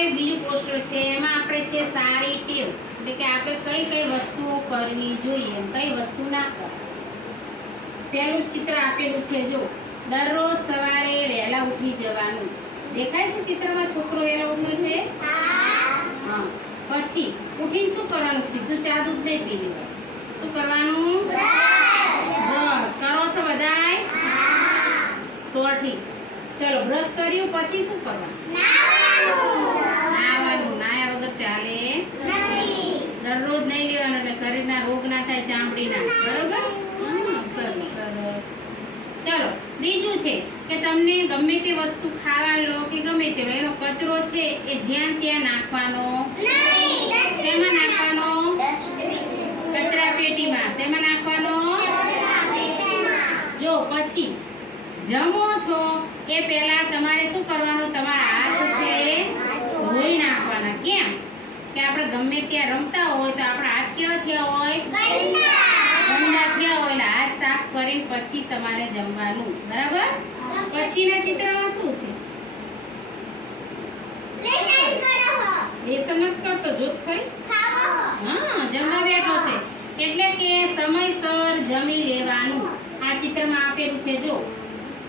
એક બીજું પોસ્ટર છે, એમાં આપણે છે સારી ટેવ, એટલે કે આપણે કઈ કઈ વસ્તુઓ કરવી જોઈએ અને કઈ વસ્તુ ના કરવી. પહેલું ચિત્ર આપેલું છે, જો દરરોજ સવારે વહેલા ઉઠી જવાનું. દેખાય છે ચિત્રમાં છોકરો વહેલા ઉઠે છે? હા. પછી ઉઠીને શું કરવાનું? સીધું ચા દૂધ નહીં પી લેવાનું. શું કરવાનું? બ્રશ કરો છો બધાય? તો ઠીક. ચલો બ્રશ કર્યું પછી શું કરવાનું? નાવાનું. નાયા વગર ચાલે નહીં. દરરોજ નહીં લેવાનું એટલે શરીરના રોગ ના થાય, ચામડીના. બરોબર? સરસ સરસ. ચલો બીજું છે કે તમને ગમે તે વસ્તુ ખાવા લો કે ગમે તે એનો કચરો છે એ જ્યાં ત્યાં નાખવાનો નહીં. શેમાં નાખવાનો? કચરા પેટીમાં. શેમાં નાખવાનો? જો પછી જમો છો એ પહેલા તમારે શું કરવાનું? તમારા હાથ છે ધોઈ નાખવાના. કેમ કે આપણે ગમે ત્યાં રમતા હોય તો આપણા હાથ કેવા થયા હોય? ગંદા થયા હોય. એટલે હાથ સાફ કરીને પછી તમારે જમવાનું. બરાબર? પછીના ચિત્રમાં શું છે? લેસન જ કરતો જોત ખરી. હા, જમવા બેઠો છે એટલે કે સમયસર જમી લેવાનું. આ ચિત્રમાં આપેલું છે, જો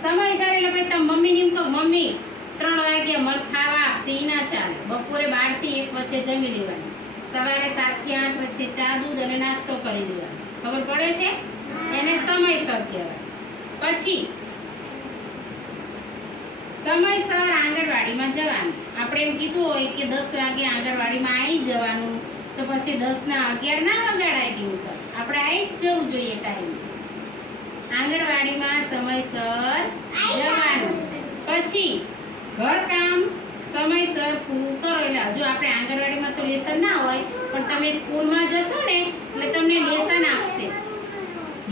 સમયસર એટલે ભાઈ તમે મમ્મીને એમ કહો મમ્મી 3 વાગ્યા મળ ખાવા આપતી ના ચાલે. બપોરે 12 થી 1 વચ્ચે જમી લેવાનું. સવારે 7 થી 8 વચ્ચે ચા દૂધ અને નાસ્તો કરી દેવાનો. ખબર પડે છે? એને સમયસર કહેવાય. પછી સમયસર આંગણવાડીમાં જવાનું. આપણે એમ કીધું હોય કે 10 વાગે આંગણવાડીમાં આવી જવાનું, તો પછી 10 ના 11 ના વગાડાય ટીમ ઉપર. આપણે આવી જ જવું જોઈએ ટાઈમ. આંગણવાડીમાં સમયસર જવાનું. પછી ઘરકામ સમયસર પૂરું કરો. એટલે હજુ આપણે આંગણવાડીમાં તો લેસન ના હોય, પણ તમે સ્કૂલમાં જશો ને એટલે તમને લેસન આપશે.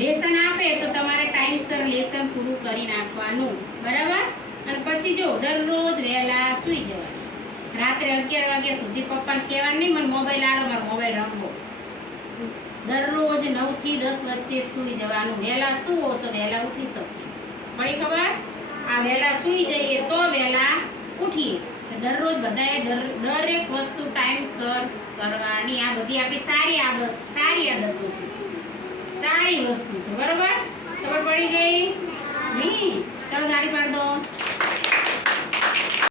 લેસન આપે તો તમારે ટાઈમસર લેસન પૂરું કરી નાખવાનું. બરાબર? અને પછી જો દરરોજ વહેલા સૂઈ જવાનું. રાત્રે 11 વાગ્યા સુધી પપ્પાને કહેવાનું નહીં મને મોબાઈલ આલો, મારો મોબાઈલ રમવો. દરરોજ 9 થી 10 વચ્ચે સૂઈ જવાનું. વહેલા સૂવો તો વહેલા ઉઠી શકીએ. પડી ખબર? આ વહેલા સૂઈ જઈએ તો વહેલા ઉઠીએ. દરરોજ બધાએ દરેક વસ્તુ ટાઈમસર કરવાની. આ બધી આપણી સારી આદતો છે, સારી વસ્તુ છે. બરોબર? ખબર પડી ગઈ? નહીં? ચાલો ગાડી પાડ દો.